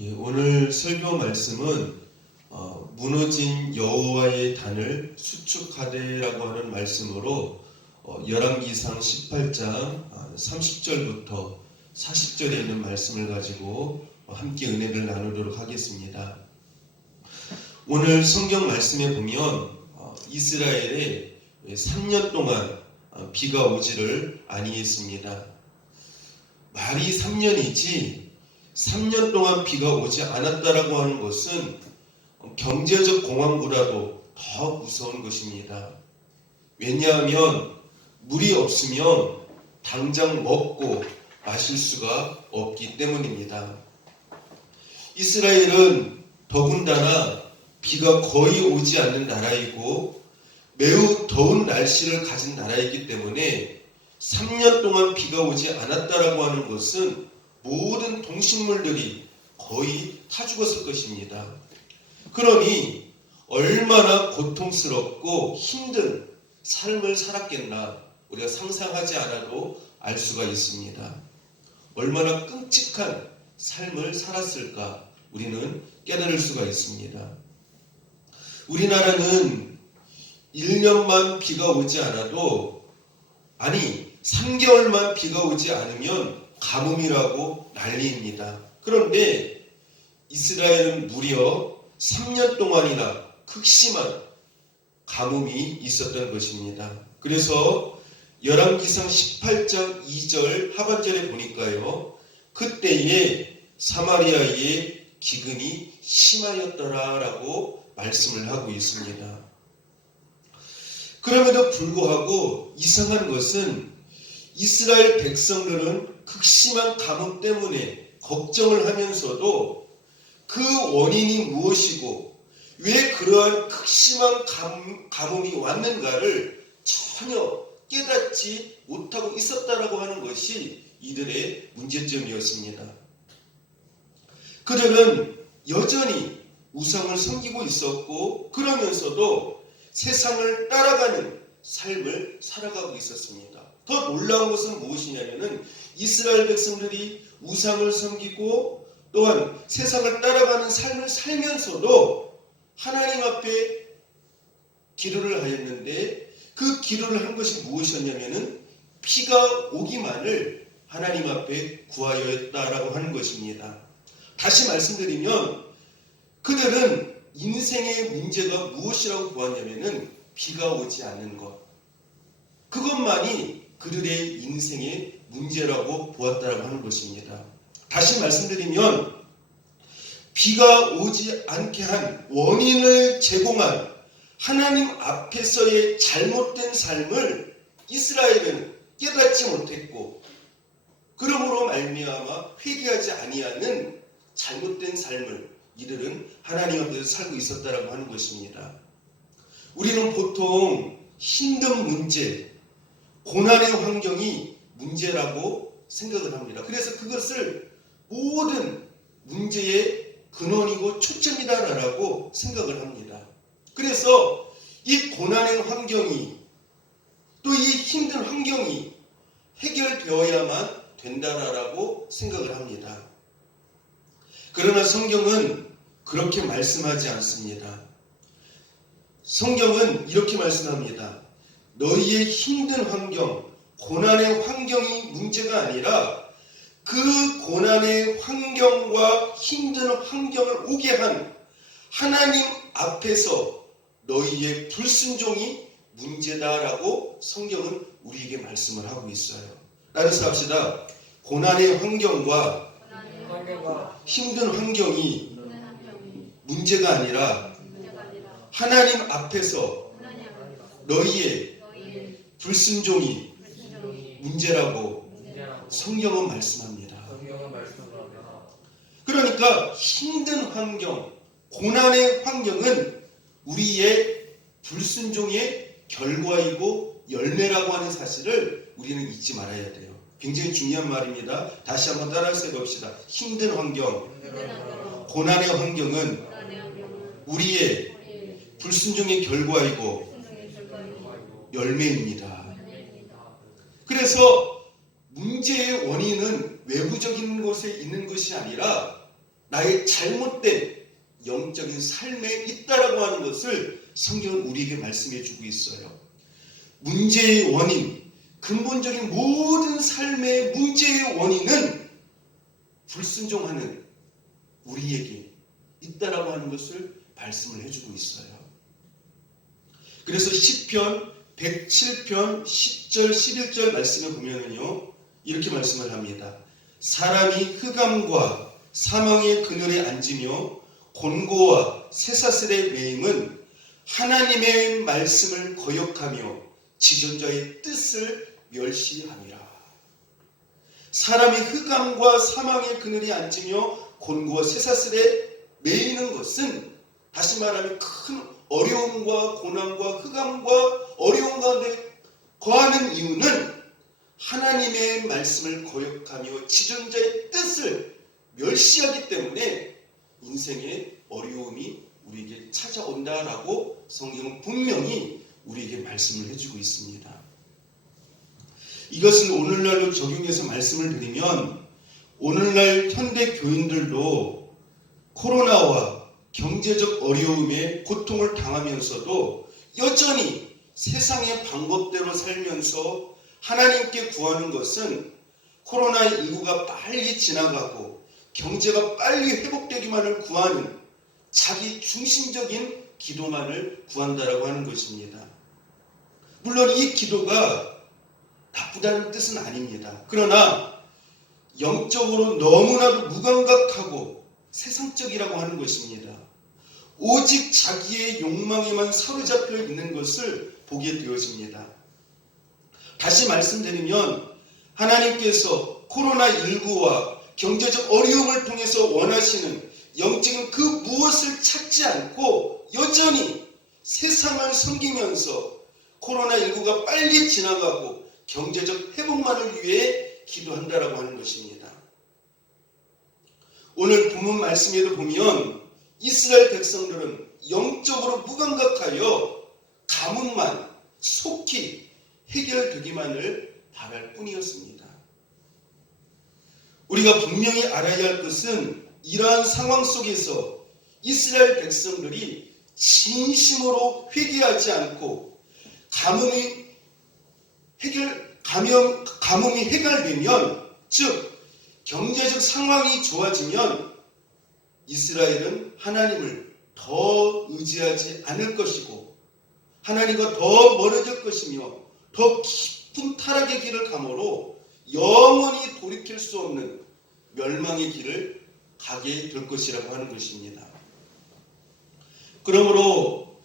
예, 오늘 설교 말씀은 무너진 여호와의 단을 수축하되라고 하는 말씀으로 열왕기상 18장 30절부터 40절에 있는 말씀을 가지고 함께 은혜를 나누도록 하겠습니다. 오늘 성경 말씀에 보면 이스라엘에 3년 동안 비가 오지를 아니했습니다. 말이 3년이지 3년 동안 비가 오지 않았다라고 하는 것은 경제적 공황보다도 더 무서운 것입니다. 왜냐하면 물이 없으면 당장 먹고 마실 수가 없기 때문입니다. 이스라엘은 더군다나 비가 거의 오지 않는 나라이고 매우 더운 날씨를 가진 나라이기 때문에 3년 동안 비가 오지 않았다라고 하는 것은 모든 동식물들이 거의 타 죽었을 것입니다. 그러니 얼마나 고통스럽고 힘든 삶을 살았겠나 우리가 상상하지 않아도 알 수가 있습니다. 얼마나 끔찍한 삶을 살았을까 우리는 깨달을 수가 있습니다. 우리나라는 1년만 비가 오지 않아도 3개월만 비가 오지 않으면 가뭄이라고 난리입니다. 그런데 이스라엘은 무려 3년 동안이나 극심한 가뭄이 있었던 것입니다. 그래서 열왕기상 18장 2절 하반절에 보니까요. 그때에 사마리아의 기근이 심하였더라라고 말씀을 하고 있습니다. 그럼에도 불구하고 이상한 것은 이스라엘 백성들은 극심한 가뭄 때문에 걱정을 하면서도 그 원인이 무엇이고 왜 그러한 극심한 가뭄이 왔는가를 전혀 깨닫지 못하고 있었다라고 하는 것이 이들의 문제점이었습니다. 그들은 여전히 우상을 섬기고 있었고 그러면서도 세상을 따라가는 삶을 살아가고 있었습니다. 더 놀라운 것은 무엇이냐면은 이스라엘 백성들이 우상을 섬기고 또한 세상을 따라가는 삶을 살면서도 하나님 앞에 기도를 하였는데 그 기도를 한 것이 무엇이었냐면은 비가 오기만을 하나님 앞에 구하였다라고 하는 것입니다. 다시 말씀드리면 그들은 인생의 문제가 무엇이라고 보았냐면은 비가 오지 않는 것. 그것만이 그들의 인생의 문제라고 보았다라고 하는 것입니다. 다시 말씀드리면 비가 오지 않게 한 원인을 제공한 하나님 앞에서의 잘못된 삶을 이스라엘은 깨닫지 못했고 그러므로 말미암아 회개하지 아니하는 잘못된 삶을 이들은 하나님 앞에서 살고 있었다라고 하는 것입니다. 우리는 보통 힘든 문제, 고난의 환경이 문제라고 생각을 합니다. 그래서 그것을 모든 문제의 근원이고 초점이다라고 생각을 합니다. 그래서 이 고난의 환경이 또 이 힘든 환경이 해결되어야만 된다라고 생각을 합니다. 그러나 성경은 그렇게 말씀하지 않습니다. 성경은 이렇게 말씀합니다. 너희의 힘든 환경, 고난의 환경이 문제가 아니라 그 고난의 환경과 힘든 환경을 오게 한 하나님 앞에서 너희의 불순종이 문제다라고 성경은 우리에게 말씀을 하고 있어요. 따라서 합시다. 고난의 환경과 힘든 환경이 문제가 아니라 하나님 앞에서 너희의 불순종이 문제라고 성경은 말씀합니다. 그러니까 힘든 환경, 고난의 환경은 우리의 불순종의 결과이고 열매라고 하는 사실을 우리는 잊지 말아야 돼요. 굉장히 중요한 말입니다. 다시 한번 따라서 해봅시다. 힘든 환경, 고난의 환경은 우리의 불순종의 결과이고 열매입니다. 그래서 문제의 원인은 외부적인 곳에 있는 것이 아니라 나의 잘못된 영적인 삶에 있다라고 하는 것을 성경은 우리에게 말씀해 주고 있어요. 문제의 원인, 근본적인 모든 삶의 문제의 원인은 불순종하는 우리에게 있다라고 하는 것을 말씀을 해주고 있어요. 그래서 시편 107편 10절 11절 말씀을 보면은요, 이렇게 말씀을 합니다. 사람이 흑암과 사망의 그늘에 앉으며 곤고와 쇠사슬의 매임은 하나님의 말씀을 거역하며 지존자의 뜻을 멸시함이라. 사람이 흑암과 사망의 그늘에 앉으며 곤고와 쇠사슬에 매이는 것은, 다시 말하면 큰 어려움과 고난과 흑암과 어려움 가운데 거하는 이유는 하나님의 말씀을 거역하며 지존자의 뜻을 멸시하기 때문에 인생의 어려움이 우리에게 찾아온다라고 성경은 분명히 우리에게 말씀을 해주고 있습니다. 이것을 오늘날로 적용해서 말씀을 드리면, 오늘날 현대 교인들도 코로나와 경제적 어려움에 고통을 당하면서도 여전히 세상의 방법대로 살면서 하나님께 구하는 것은 코로나19가 빨리 지나가고 경제가 빨리 회복되기만을 구하는 자기 중심적인 기도만을 구한다라고 하는 것입니다. 물론 이 기도가 나쁘다는 뜻은 아닙니다. 그러나 영적으로 너무나도 무감각하고 세상적이라고 하는 것입니다. 오직 자기의 욕망에만 사로잡혀 있는 것을 보게 되어집니다. 다시 말씀드리면, 하나님께서 코로나19와 경제적 어려움을 통해서 원하시는 영적인 그 무엇을 찾지 않고 여전히 세상을 섬기면서 코로나19가 빨리 지나가고 경제적 회복만을 위해 기도한다라고 하는 것입니다. 오늘 본문 말씀에도 보면 이스라엘 백성들은 영적으로 무감각하여 가뭄만 속히 해결되기만을 바랄 뿐이었습니다. 우리가 분명히 알아야 할 것은 이러한 상황 속에서 이스라엘 백성들이 진심으로 회개하지 않고 가뭄이 해결되면, 즉 경제적 상황이 좋아지면 이스라엘은 하나님을 더 의지하지 않을 것이고 하나님과 더 멀어질 것이며 더 깊은 타락의 길을 가므로 영원히 돌이킬 수 없는 멸망의 길을 가게 될 것이라고 하는 것입니다. 그러므로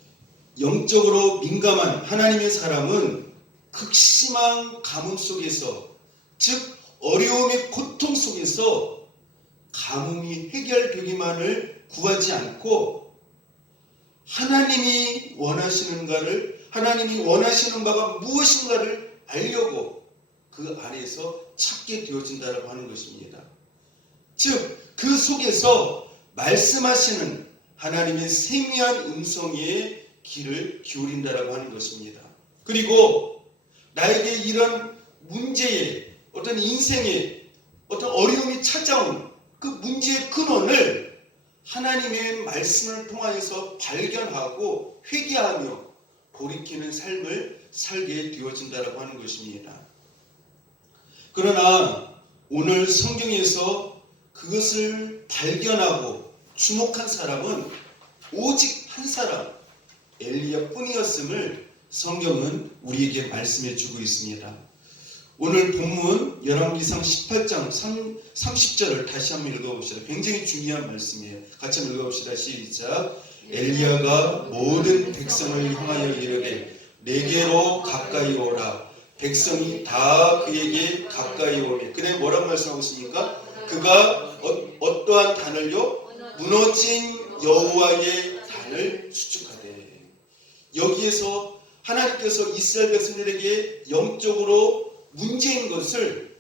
영적으로 민감한 하나님의 사람은 극심한 가뭄 속에서, 즉 어려움의 고통 속에서 가뭄이 해결되기만을 구하지 않고 하나님이 원하시는 바가 무엇인가를 알려고 그 안에서 찾게 되어진다라고 하는 것입니다. 즉 그 속에서 말씀하시는 하나님의 세미한 음성의 귀를 기울인다라고 하는 것입니다. 그리고 나에게 이런 문제에, 어떤 인생에 어떤 어려움이 찾아온 그 문제의 근원을 하나님의 말씀을 통하여서 발견하고 회개하며 돌이키는 삶을 살게 되어진다라고 하는 것입니다. 그러나 오늘 성경에서 그것을 발견하고 주목한 사람은 오직 한 사람, 엘리야뿐이었음을 성경은 우리에게 말씀해 주고 있습니다. 오늘 본문 열왕기상 18장 30절을 다시 한번 읽어봅시다. 굉장히 중요한 말씀이에요. 같이 한번 읽어봅시다. 시작. 엘리야가 모든 백성을 향하여 이르되 내게로 가까이 오라. 백성이 다 그에게 가까이 오매. 그래 뭐라고 말씀하고 있습니까? 그가 어떠한 단을요? 무너진 여호와의 단을 수축하되. 여기에서 하나님께서 이스라엘 백성들에게 영적으로 문제인 것을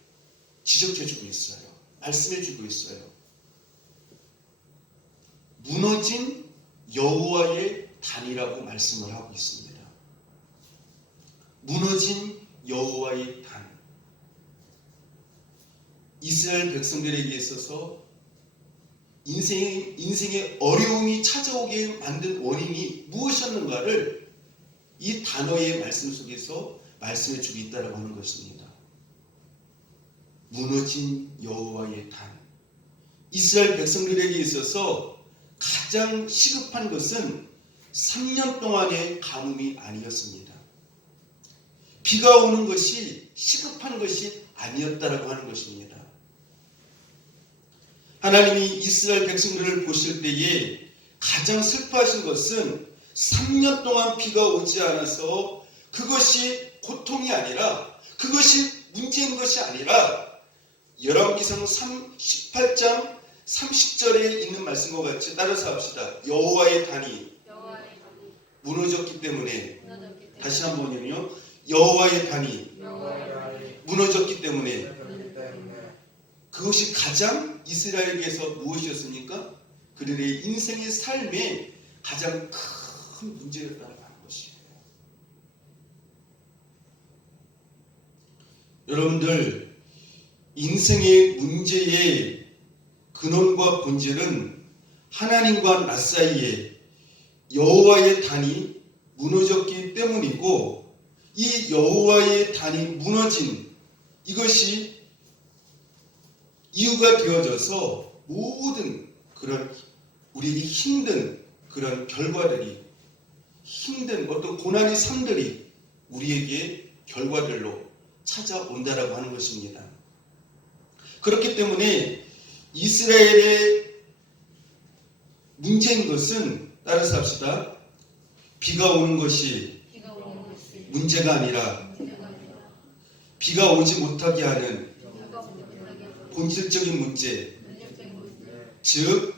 지적해주고 있어요. 말씀해주고 있어요. 무너진 여호와의 단이라고 말씀을 하고 있습니다. 무너진 여호와의 단. 이스라엘 백성들에게 있어서 인생의 어려움이 찾아오게 만든 원인이 무엇이었는가를 이 단어의 말씀 속에서 말씀해 주고 있다고 하는 것입니다. 무너진 여호와의 단. 이스라엘 백성들에게 있어서 가장 시급한 것은 3년 동안의 가뭄이 아니었습니다. 비가 오는 것이 시급한 것이 아니었다라고 하는 것입니다. 하나님이 이스라엘 백성들을 보실 때에 가장 슬퍼하신 것은 3년 동안 비가 오지 않아서 그것이 고통이 아니라, 그것이 문제인 것이 아니라, 열왕기상 18장 30절에 있는 말씀과 같이 따라서 합시다. 여호와의 단이 무너졌기 때문에, 다시 한번요. 여호와의 단이 무너졌기 때문에, 그것이 가장 이스라엘에게서 무엇이었습니까? 그들의 인생의 삶에 가장 큰 문제였다는 것이에요. 여러분들, 인생의 문제의 근원과 본질은 하나님과 나 사이에 여호와의 단이 무너졌기 때문이고, 이 여호와의 단이 무너진 이것이 이유가 되어져서 모든 그런 우리에게 힘든 그런 결과들이, 힘든 어떤 고난의 삶들이 우리에게 결과들로 찾아온다라고 하는 것입니다. 그렇기 때문에 이스라엘의 문제인 것은, 따라서 합시다. 비가 오는 것이 문제가 아니라 비가 오지 못하게 하는 본질적인 문제, 즉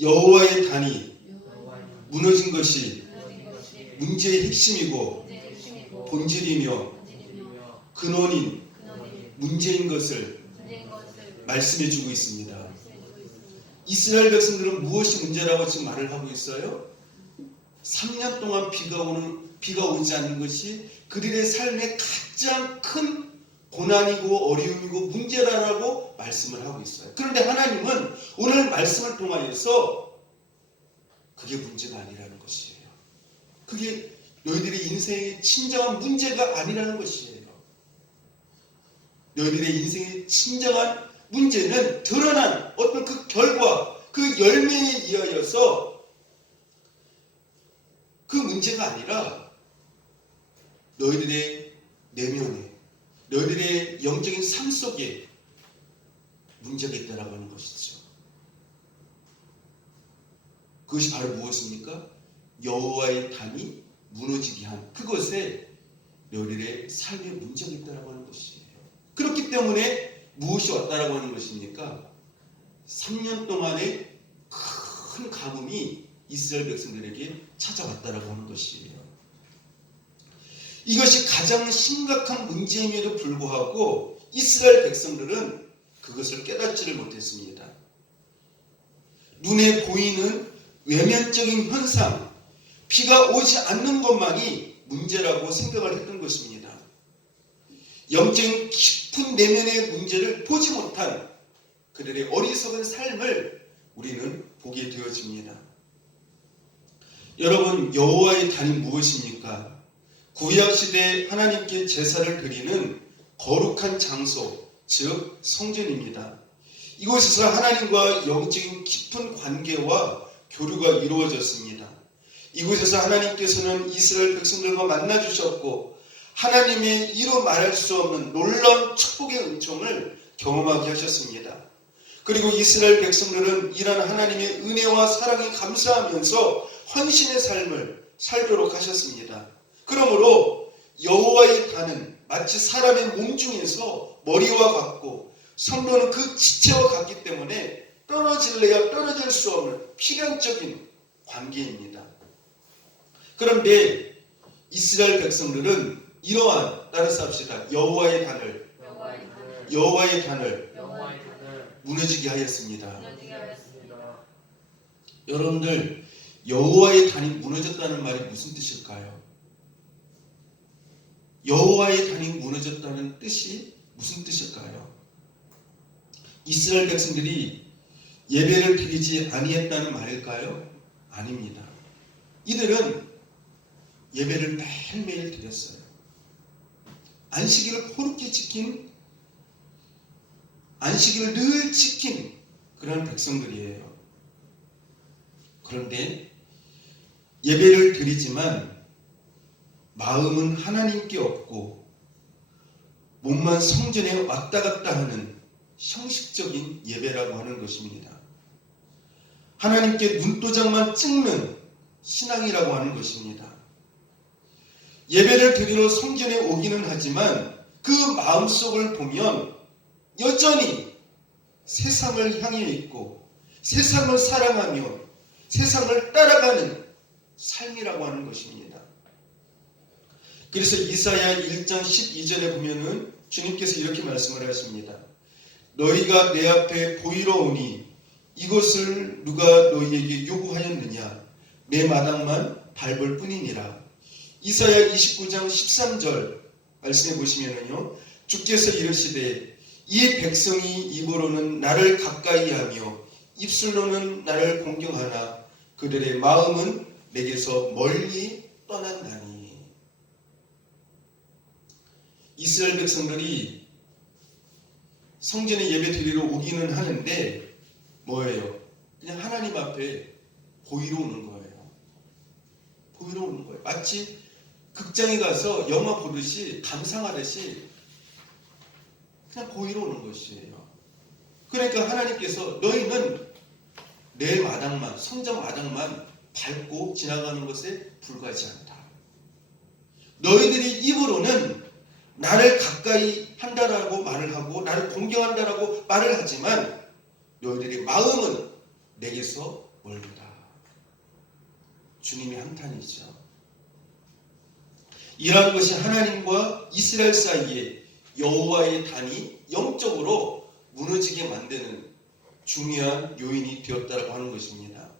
여호와의 단이 무너진 것이 문제의 핵심이고 본질이며 근원인 문제인 것을 말씀해 주고 있습니다. 이스라엘 백성들은 무엇이 문제라고 지금 말을 하고 있어요? 3년 동안 비가 오지 않는 것이 그들의 삶의 가장 큰 고난이고 어려움이고 문제라고 말씀을 하고 있어요. 그런데 하나님은 오늘 말씀을 통하여서 그게 문제가 아니라는 것이에요. 그게 너희들의 인생의 진정한 문제가 아니라는 것이에요. 너희들의 인생의 진정한 문제는 드러난 어떤 그 결과, 그 열매에 의하여서 그 문제가 아니라 너희들의 내면에, 너희들의 영적인 삶 속에 문제가 있다라고 하는 것이죠. 그것이 바로 무엇입니까? 여호와의 단이 무너지게 한 그것에 너희들의 삶에 문제가 있다라고 하는 것이에요. 그렇기 때문에 무엇이 왔다라고 하는 것입니까? 3년 동안의 큰 가뭄이 이스라엘 백성들에게 찾아왔다라고 하는 것이에요. 이것이 가장 심각한 문제임에도 불구하고 이스라엘 백성들은 그것을 깨닫지를 못했습니다. 눈에 보이는 외면적인 현상, 비가 오지 않는 것만이 문제라고 생각을 했던 것입니다. 영적인 깊은 내면의 문제를 보지 못한 그들의 어리석은 삶을 우리는 보게 되어집니다. 여러분, 여호와의 단이 무엇입니까? 구약시대 하나님께 제사를 드리는 거룩한 장소, 즉 성전입니다. 이곳에서 하나님과 영적인 깊은 관계와 교류가 이루어졌습니다. 이곳에서 하나님께서는 이스라엘 백성들과 만나주셨고 하나님의 이루 말할 수 없는 놀라운 축복의 은총을 경험하게 하셨습니다. 그리고 이스라엘 백성들은 이러한 하나님의 은혜와 사랑에 감사하면서 헌신의 삶을 살도록 하셨습니다. 그러므로 여호와의 단은 마치 사람의 몸 중에서 머리와 같고 성도는 그 지체와 같기 때문에 떨어질래야 떨어질 수 없는 필연적인 관계입니다. 그런데 이스라엘 백성들은 이러한, 따라서 합시다. 여호와의 단을 무너지게 하였습니다. 여러분들, 여호와의 단이 무너졌다는 말이 무슨 뜻일까요? 여호와의 단이 무너졌다는 뜻이 무슨 뜻일까요? 이스라엘 백성들이 예배를 드리지 아니했다는 말일까요? 아닙니다. 이들은 예배를 매일매일 드렸어요. 안식일을 호르게 지킨, 안식일을 늘 지킨 그런 백성들이에요. 그런데 예배를 드리지만 마음은 하나님께 없고 몸만 성전에 왔다 갔다 하는 형식적인 예배라고 하는 것입니다. 하나님께 눈도장만 찍는 신앙이라고 하는 것입니다. 예배를 드리러 성전에 오기는 하지만 그 마음속을 보면 여전히 세상을 향해 있고 세상을 사랑하며 세상을 따라가는 삶이라고 하는 것입니다. 그래서 이사야 1장 12절에 보면은 주님께서 이렇게 말씀을 하십니다. 너희가 내 앞에 보이러 오니 이것을 누가 너희에게 요구하였느냐? 내 마당만 밟을 뿐이니라. 이사야 29장 13절 말씀해 보시면은요, 주께서 이르시되 이 백성이 입으로는 나를 가까이 하며 입술로는 나를 공경하나 그들의 마음은 내게서 멀리 떠났나니. 이스라엘 백성들이 성전에 예배 드리러 오기는 하는데 뭐예요? 그냥 하나님 앞에 보이러 오는 거예요. 보이러 오는 거예요. 마치 극장에 가서 영화 보듯이 감상하듯이 그냥 보이러 오는 것이에요. 그러니까 하나님께서 너희는 내 마당만, 성전 마당만 밟고 지나가는 것에 불과하지 않다. 너희들이 입으로는 나를 가까이 한다라고 말을 하고 나를 공경한다라고 말을 하지만 너희들의 마음은 내게서 멀다. 주님의 한탄이죠. 이러한 것이 하나님과 이스라엘 사이에 여호와의 단이 영적으로 무너지게 만드는 중요한 요인이 되었다고 하는 것입니다.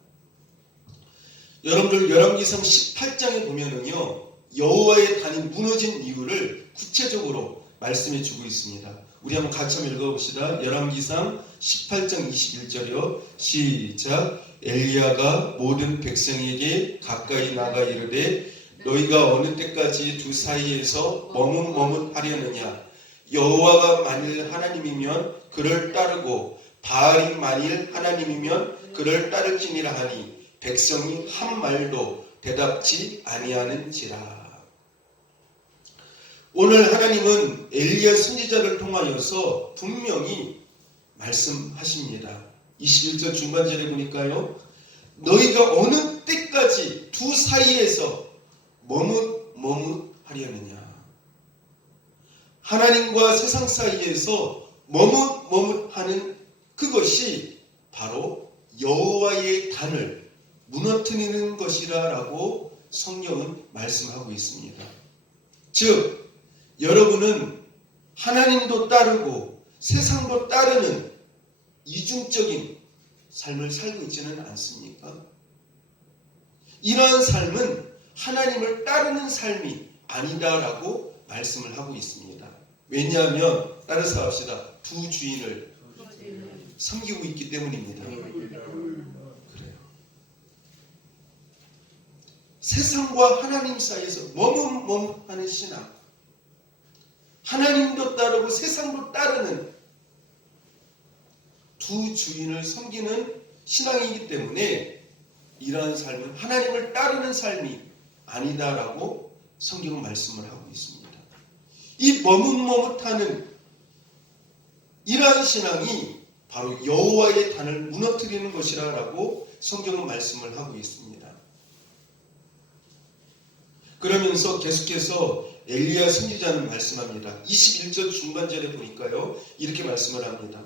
여러분들 열왕기상 18장에 보면은요, 여호와의 단이 무너진 이유를 구체적으로 말씀해 주고 있습니다. 우리 한번 같이 한번 읽어봅시다. 열왕기상 18장 21절이요. 시작. 엘리야가 모든 백성에게 가까이 나가 이르되 너희가 어느 때까지 두 사이에서 머뭇머뭇하려느냐? 여호와가 만일 하나님이면 그를 따르고 바알이 만일 하나님이면 그를 따를지니라 하니 백성이 한 말도 대답지 아니하는지라. 오늘 하나님은 엘리야 선지자를 통하여서 분명히 말씀하십니다. 21절 중반절에 보니까요, 너희가 어느 때까지 두 사이에서 머뭇머뭇하려느냐? 하나님과 세상 사이에서 머뭇머뭇하는 그것이 바로 여호와의 단을 무너뜨리는 것이라고 성경은 말씀하고 있습니다. 즉 여러분은 하나님도 따르고 세상도 따르는 이중적인 삶을 살고 있지는 않습니까? 이러한 삶은 하나님을 따르는 삶이 아니다라고 말씀을 하고 있습니다. 왜냐하면 따라서 합시다. 두 주인을 섬기고 있기 때문입니다. 그래요. 세상과 하나님 사이에서 머뭇머뭇하는 신앙, 하나님도 따르고 세상도 따르는 두 주인을 섬기는 신앙이기 때문에 이러한 삶은 하나님을 따르는 삶이 아니다라고 성경은 말씀을 하고 있습니다. 이 머뭇머뭇하는 이러한 신앙이 바로 여호와의 단을 무너뜨리는 것이라고 성경은 말씀을 하고 있습니다. 그러면서 계속해서 엘리야 선지자는 말씀합니다. 21절 중반절에 보니까요, 이렇게 말씀을 합니다.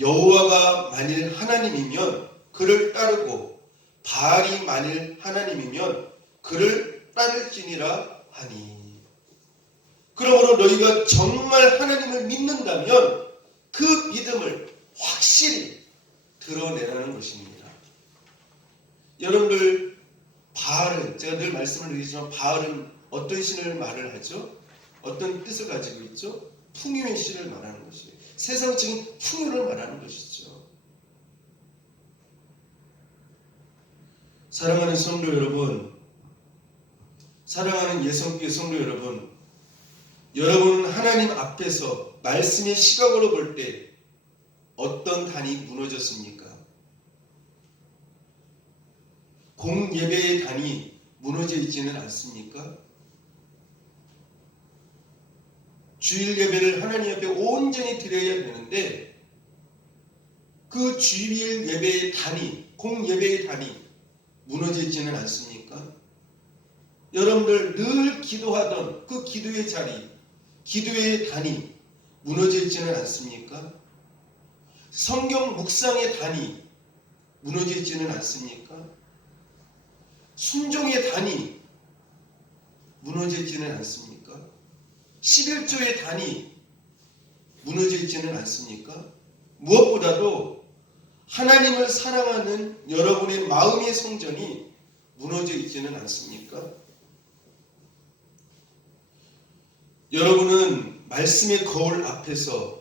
여호와가 만일 하나님이면 그를 따르고 바알이 만일 하나님이면 그를 따를지니라 하니. 그러므로 너희가 정말 하나님을 믿는다면 그 믿음을 확실히 드러내라는 것입니다. 여러분들 바알은, 제가 늘 말씀을 드리지만 바알은 어떤 신을 말을 하죠? 어떤 뜻을 가지고 있죠? 풍요의 신을 말하는 것이에요. 세상적인 풍요를 말하는 것이죠. 사랑하는 성도 여러분, 사랑하는 예성교회 성도 여러분, 여러분 하나님 앞에서 말씀의 시각으로 볼 때 어떤 단이 무너졌습니까? 공예배의 단이 무너져 있지는 않습니까? 주일 예배를 하나님 앞에 온전히 드려야 되는데 그 주일 예배의 단이, 공예배의 단이 무너져 있지는 않습니까? 여러분들 늘 기도하던 그 기도의 자리, 기도의 단이 무너져 있지는 않습니까? 성경 묵상의 단이 무너져 있지는 않습니까? 순종의 단이 무너져 있지는 않습니까? 11조의 단이 무너져 있지는 않습니까? 무엇보다도 하나님을 사랑하는 여러분의 마음의 성전이 무너져 있지는 않습니까? 여러분은 말씀의 거울 앞에서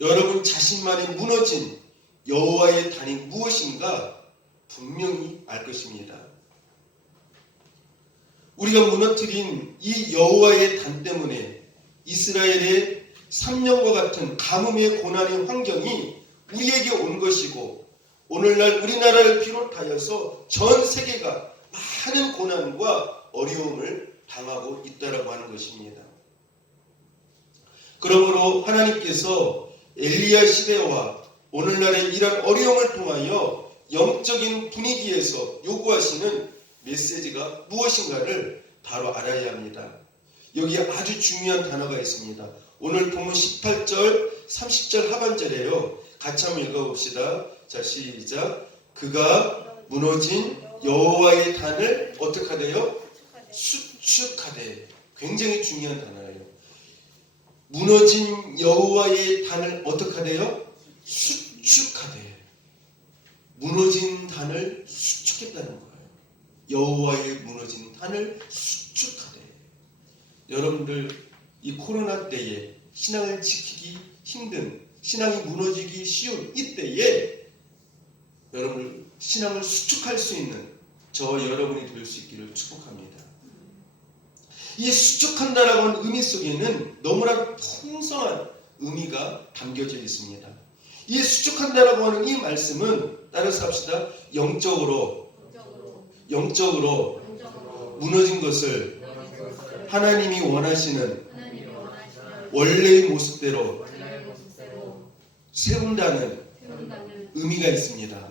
여러분 자신만의 무너진 여호와의 단이 무엇인가 분명히 알 것입니다. 우리가 무너뜨린 이 여호와의 단 때문에 이스라엘의 3년과 같은 가뭄의 고난의 환경이 우리에게 온 것이고 오늘날 우리나라를 비롯하여서 전 세계가 많은 고난과 어려움을 당하고 있다라고 하는 것입니다. 그러므로 하나님께서 엘리야 시대와 오늘날의 이런 어려움을 통하여 영적인 분위기에서 요구하시는 메시지가 무엇인가를 바로 알아야 합니다. 여기에 아주 중요한 단어가 있습니다. 오늘 본문 18절, 30절 하반절에요. 같이 한번 읽어봅시다. 자, 시작. 그가 무너진 여호와의 단을 어떻게 하대요? 수축하되. 굉장히 중요한 단어예요. 무너진 여호와의 단을 어떻게 하대요? 수축하되. 무너진 단을 수축했다는 거예요. 여호와의 무너진 단을 수축하되. 여러분들 이 코로나 때에 신앙을 지키기 힘든, 신앙이 무너지기 쉬운 이때에 여러분들 신앙을 수축할 수 있는 저 여러분이 될 수 있기를 축복합니다. 이 수축한다라고 하는 의미 속에는 너무나 풍성한 의미가 담겨져 있습니다. 이 수축한다라고 하는 이 말씀은 따라서 합시다. 영적으로 무너진 것을 하나님이 원하시는 원래의 모습대로 세운다는 의미가 있습니다.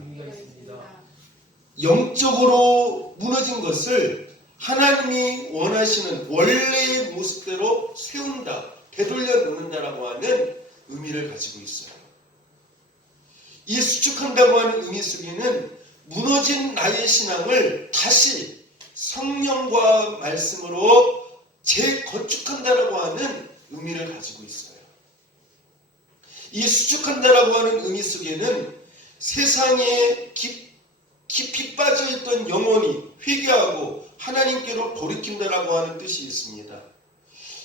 영적으로 무너진 것을 하나님이 원하시는 원래의 모습대로 세운다, 되돌려 놓는다라고 하는 의미를 가지고 있어요. 이 수축한다고 하는 의미 속에는 무너진 나의 신앙을 다시 성령과 말씀으로 재건축한다라고 하는 의미를 가지고 있어요. 이 수축한다라고 하는 의미 속에는 세상에 깊이 빠져있던 영혼이 회개하고 하나님께로 돌이킨다라고 하는 뜻이 있습니다.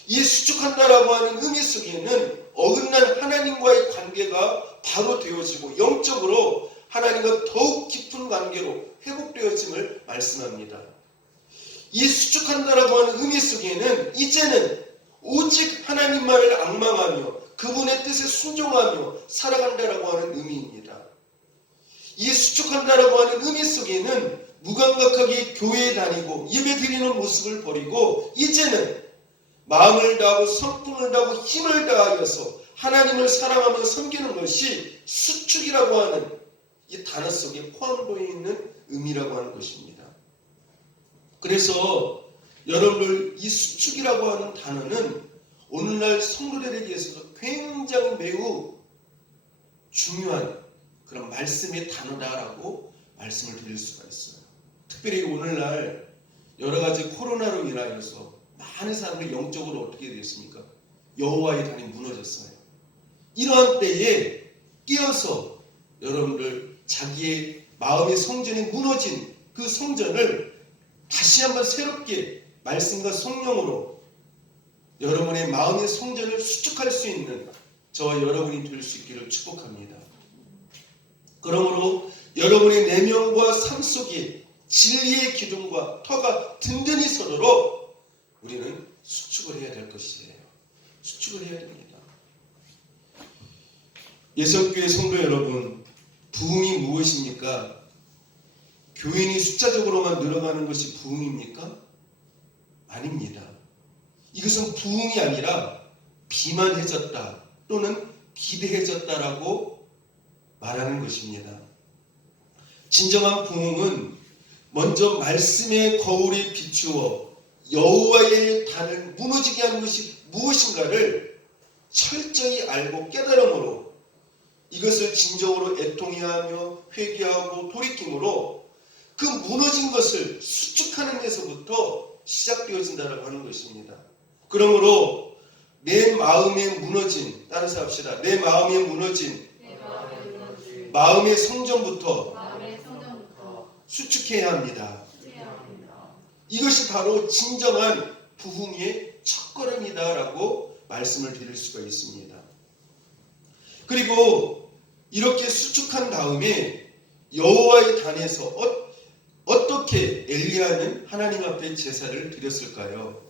이 수축한다라고 하는 의미 속에는 어긋난 하나님과의 관계가 바로 되어지고 영적으로 하나님과 더욱 깊은 관계로 회복되어짐을 말씀합니다. 이 수축한다라고 하는 의미 속에는 이제는 오직 하나님만을 앙망하며 그분의 뜻에 순종하며 살아간다라고 하는 의미입니다. 이 수축한다라고 하는 의미 속에는 무감각하게 교회에 다니고 예배드리는 모습을 버리고 이제는 마음을 다하고 성품을 다하고 힘을 다하여서 하나님을 사랑하며 섬기는 것이 수축이라고 하는 이 단어 속에 포함되어 있는 의미라고 하는 것입니다. 그래서 여러분들 이 수축이라고 하는 단어는 오늘날 성도들에게 있어서 굉장히 매우 중요한 그런 말씀의 단어다라고 말씀을 드릴 수가 있어요. 특별히 오늘날 여러 가지 코로나로 인하여서 많은 사람들이 영적으로 어떻게 되었습니까? 여호와의 단이 무너졌어요. 이러한 때에 끼어서 여러분들 자기의 마음의 성전이 무너진 그 성전을 다시 한번 새롭게 말씀과 성령으로 여러분의 마음의 성전을 수축할 수 있는 저와 여러분이 될 수 있기를 축복합니다. 그러므로 여러분의 내면과 삶 속에 진리의 기둥과 터가 든든히 서도록 우리는 수축을 해야 될 것이에요. 수축을 해야 됩니다. 예성교회 성도 여러분, 부흥이 무엇입니까? 교인이 숫자적으로만 늘어가는 것이 부흥입니까? 아닙니다. 이것은 부흥이 아니라 비만해졌다 또는 비대해졌다라고 말하는 것입니다. 진정한 부흥은 먼저 말씀의 거울에 비추어 여호와의 단을 무너지게 하는 것이 무엇인가를 철저히 알고 깨달음으로 이것을 진정으로 애통해하며 회개하고 돌이킴으로 그 무너진 것을 수축하는 데서부터 시작되어진다고 하는 것입니다. 그러므로 내 마음에 무너진, 따라서 합시다. 내 마음에 무너진 마음의 성전부터 수축해야 합니다. 이것이 바로 진정한 부흥의 첫걸음이다라고 말씀을 드릴 수가 있습니다. 그리고 이렇게 수축한 다음에 여호와의 단에서 어떻게 엘리야는 하나님 앞에 제사를 드렸을까요?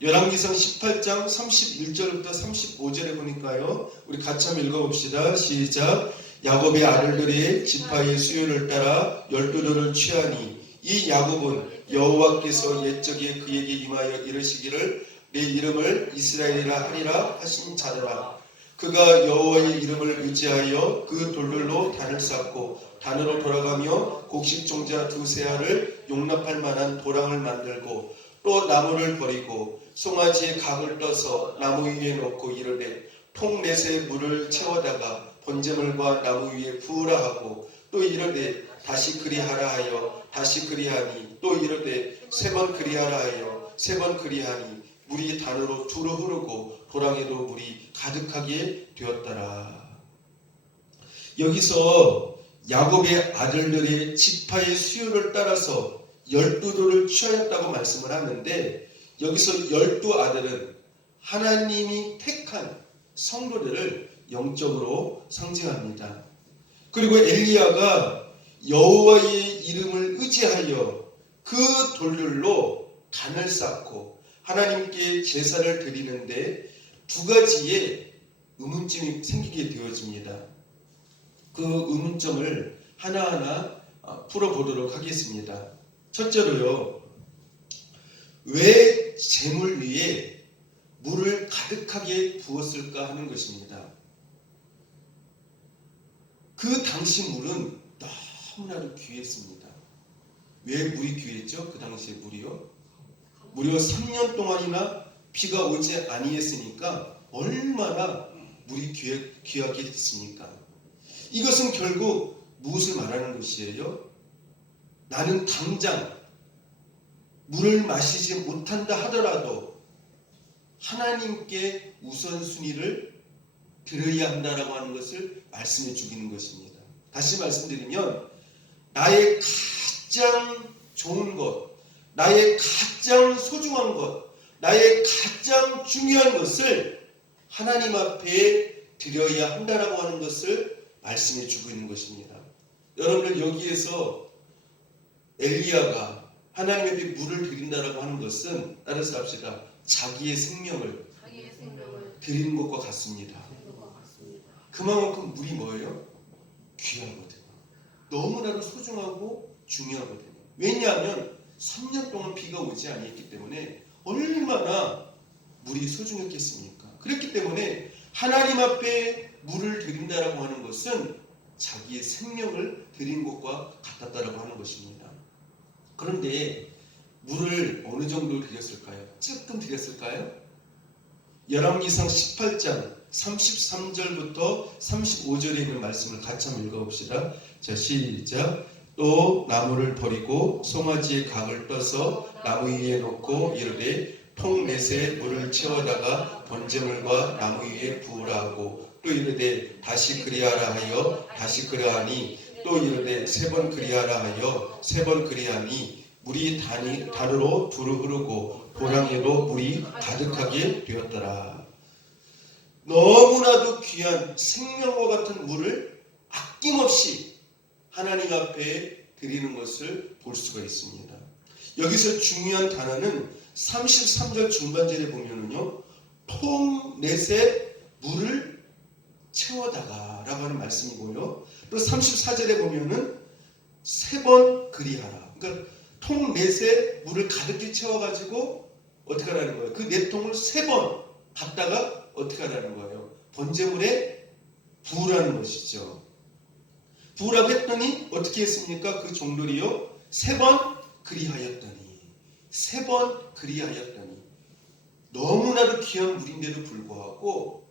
열왕기상 18장 31절부터 35절에 보니까요. 우리 같이 한번 읽어봅시다. 시작. 야곱의 아들들의 지파의 수요를 따라 12돌을 취하니 이 야곱은 여호와께서 옛적에 그에게 임하여 이르시기를 내 이름을 이스라엘이라 하리라 하신 자더라. 그가 여호와의 이름을 의지하여 그 돌들로 단을 쌓고 단으로 돌아가며 곡식종자 두세 알을 용납할 만한 도랑을 만들고 또 나무를 버리고 송아지의 각을 떠서 나무 위에 놓고 이르되 통넷에 물을 채워다가 번제물과 나무 위에 부으라 하고 또 이르되 다시 그리하라 하여 다시 그리하니 또 이르되 세 번 그리하라 하여 세 번 그리하니 물이 단으로 두루 흐르고 도랑에도 물이 가득하게 되었더라. 여기서 야곱의 아들들의 지파의 수요를 따라서 12돌을 취하였다고 말씀을 하는데 여기서 12아들은 하나님이 택한 성도들을 영적으로 상징합니다. 그리고 엘리야가 여호와의 이름을 의지하여 그 돌들로 단을 쌓고 하나님께 제사를 드리는데 두 가지의 의문점이 생기게 되어집니다. 그 의문점을 하나하나 풀어보도록 하겠습니다. 첫째로요, 왜 제물 위에 물을 가득하게 부었을까 하는 것입니다. 그 당시 물은 너무나도 귀했습니다. 왜 물이 귀했죠? 그 당시에 물이요? 무려 3년 동안이나 비가 오지 아니했으니까 얼마나 물이 귀하게 됐습니까? 이것은 결국 무엇을 말하는 것이에요? 나는 당장 물을 마시지 못한다 하더라도 하나님께 우선순위를 드려야 한다라고 하는 것을 말씀해 주기는 것입니다. 다시 말씀드리면 나의 가장 좋은 것, 나의 가장 소중한 것, 나의 가장 중요한 것을 하나님 앞에 드려야 한다라고 하는 것을 말씀해 주고 있는 것입니다. 여러분들 여기에서 엘리야가 하나님 앞에 물을 드린다라고 하는 것은 따라서 합시다. 자기의 생명을 드리는 것과 같습니다. 그만큼 물이 뭐예요? 귀하거든요. 너무나도 소중하고 중요하거든요. 왜냐하면 3년 동안 비가 오지 아니했기 때문에 얼마나 물이 소중했겠습니까? 그렇기 때문에 하나님 앞에 물을 드린다라고 하는 것은 자기의 생명을 드린 것과 같았다라고 하는 것입니다. 그런데 물을 어느 정도 드렸을까요? 조금 드렸을까요? 열왕기상 18장 33절부터 35절에 있는 말씀을 같이 한번 읽어봅시다. 자, 시작. 또 나무를 버리고 송아지의 각을 떠서 나무 위에 놓고 이르되 통넷에 물을 채워다가 번제물과 나무 위에 부으라 하고 또 이르되 다시 그리하라 하여 다시 그리하니 또 이르되 세 번 그리하라 하여 세 번 그리하니 물이 단으로 두루 흐르고 도랑에도 물이 가득하게 되었더라. 너무나도 귀한 생명과 같은 물을 아낌없이 하나님 앞에 드리는 것을 볼 수가 있습니다. 여기서 중요한 단어는 33절 중반절에 보면은요, 통넷에 물을 채워다가 라고 하는 말씀이고요. 또 34절에 보면은 3번 그리하라. 그러니까 통넷에 물을 가득히 채워가지고 어떻게 하라는 거예요? 그 네 통을 3번 갖다가 어떻게 하라는 거예요? 번제물에 부으라는 것이죠. 부으라고 했더니 어떻게 했습니까? 그 종들이요, 3번 그리하였더니, 3번 그리하였더니, 너무나도 귀한 물인데도 불구하고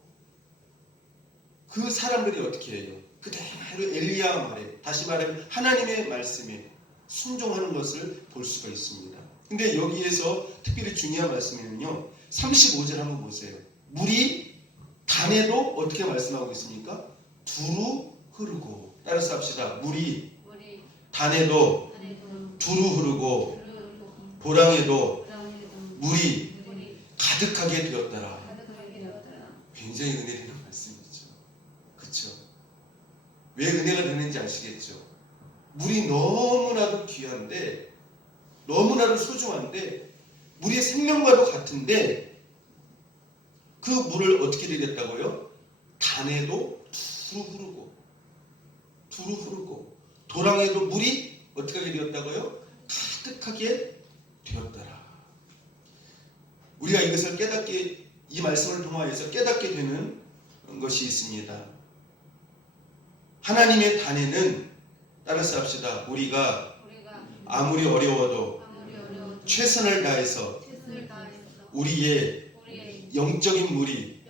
그 사람들이 어떻게 해요? 그대로 엘리야 말에, 다시 말하면 하나님의 말씀에 순종하는 것을 볼 수가 있습니다. 근데 여기에서 특별히 중요한 말씀이면요, 35절 한번 보세요. 물이 단에도 어떻게 말씀하고 있습니까? 두루 흐르고. 따라서 합시다. 물이 단에도 두루 흐르고 보랑에도 물이 가득하게 되었더라. 굉장히 은혜 되는 말씀이죠. 그렇죠? 왜 은혜가 되는지 아시겠죠? 물이 너무나도 귀한데, 너무나도 소중한데, 물이 생명과도 같은데 그 물을 어떻게 되겠다고요? 단에도 두루 흐르고 도랑에도 물이 어떻게 하게 되었다고요? 가득하게 되었더라. 우리가 이것을 깨닫게, 이 말씀을 통하여서 깨닫게 되는 것이 있습니다. 하나님의 단에는, 따라서 합시다. 우리가 아무리 어려워도 최선을 다해서 우리의 영적인 물이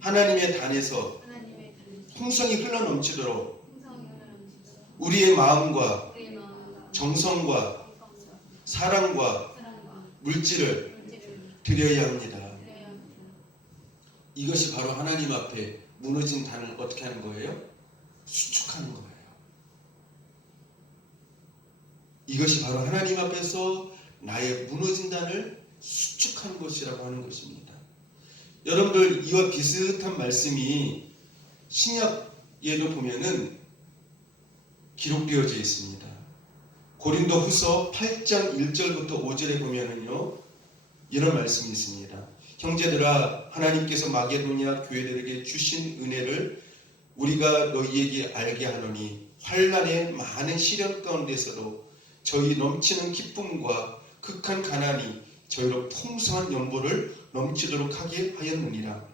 하나님의 단에서 풍성이 흘러넘치도록 우리의 마음과 정성과 사랑과 물질을 드려야 합니다. 이것이 바로 하나님 앞에 무너진 단을 어떻게 하는 거예요? 수축하는 거예요. 이것이 바로 하나님 앞에서 나의 무너진 단을 수축하는 것이라고 하는 것입니다. 여러분들, 이와 비슷한 말씀이 신약에도 보면은 기록되어져 있습니다. 고린도 후서 8장 1절부터 5절에 보면은요, 이런 말씀이 있습니다. 형제들아, 하나님께서 마게도냐 교회들에게 주신 은혜를 우리가 너희에게 알게 하노니, 환난의 많은 시련 가운데서도 저희 넘치는 기쁨과 극한 가난이 저희로 풍성한 연보를 넘치도록 하게 하였느니라.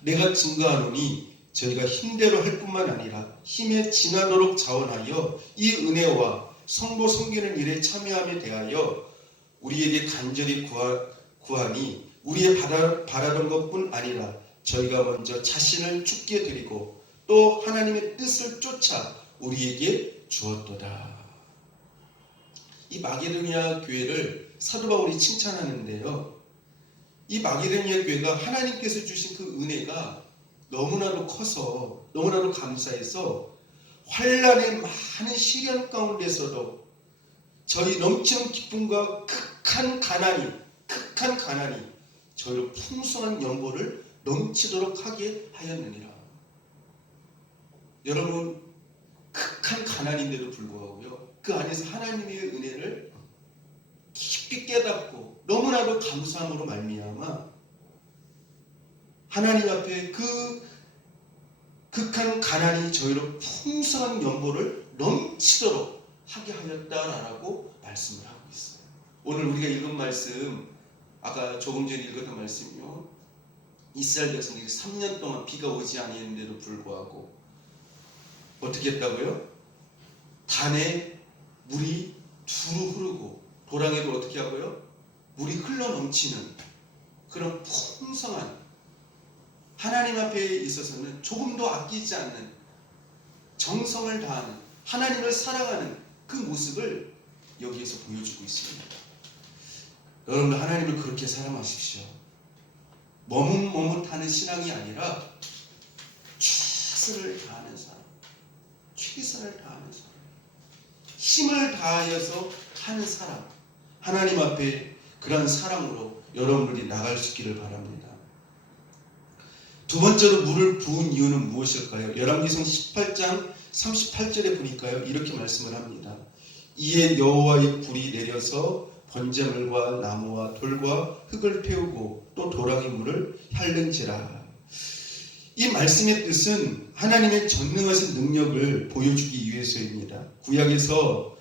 내가 증거하노니 저희가 힘대로 할 뿐만 아니라 힘에 지나도록 자원하여 이 은혜와 성도 섬기는 일에 참여함에 대하여 우리에게 간절히 구하니, 우리의 바라던 것뿐 아니라 저희가 먼저 자신을 죽게 드리고 또 하나님의 뜻을 쫓아 우리에게 주었도다. 이 마게도냐 교회를 사도 바울이 칭찬하는데요, 이 마게도냐 교회가 하나님께서 주신 그 은혜가 너무나도 커서, 너무나도 감사해서 환난의 많은 시련 가운데서도 저희 넘치는 기쁨과 극한 가난이 저희로 풍성한 연보를 넘치도록 하게 하였느니라. 여러분, 극한 가난인데도 불구하고요, 그 안에서 하나님의 은혜를 깊이 깨닫고 너무나도 감사함으로 말미암아 하나님 앞에 그 극한 가난이 저희로 풍성한 연보를 넘치도록 하게 하였다라고 말씀을 하고 있어요. 오늘 우리가 읽은 말씀, 아까 조금 전에 읽었던 말씀이요, 이스라엘 백성들이 3년 동안 비가 오지 아니했는데도 불구하고 어떻게 했다고요? 단에 물이 두루 흐르고 도랑에도 어떻게 하고요? 물이 흘러 넘치는 그런 풍성한, 하나님 앞에 있어서는 조금도 아끼지 않는, 정성을 다하는, 하나님을 사랑하는 그 모습을 여기에서 보여주고 있습니다. 여러분들, 하나님을 그렇게 사랑하십시오. 머뭇머뭇하는 신앙이 아니라 최선을 다하는 사람, 최선을 다하는 사람, 힘을 다하여서 하는 사람, 하나님 앞에 그런 사랑으로 여러분들이 나갈 수 있기를 바랍니다. 두 번째로 물을 부은 이유는 무엇일까요? 열왕기상 18장 38절에 보니까요, 이렇게 말씀을 합니다. 이에 여호와의 불이 내려서 번제물과 나무와 돌과 흙을 태우고 또 도랑의 물을 핥는지라. 이 말씀의 뜻은 하나님의 전능하신 능력을 보여주기 위해서입니다. 구약에서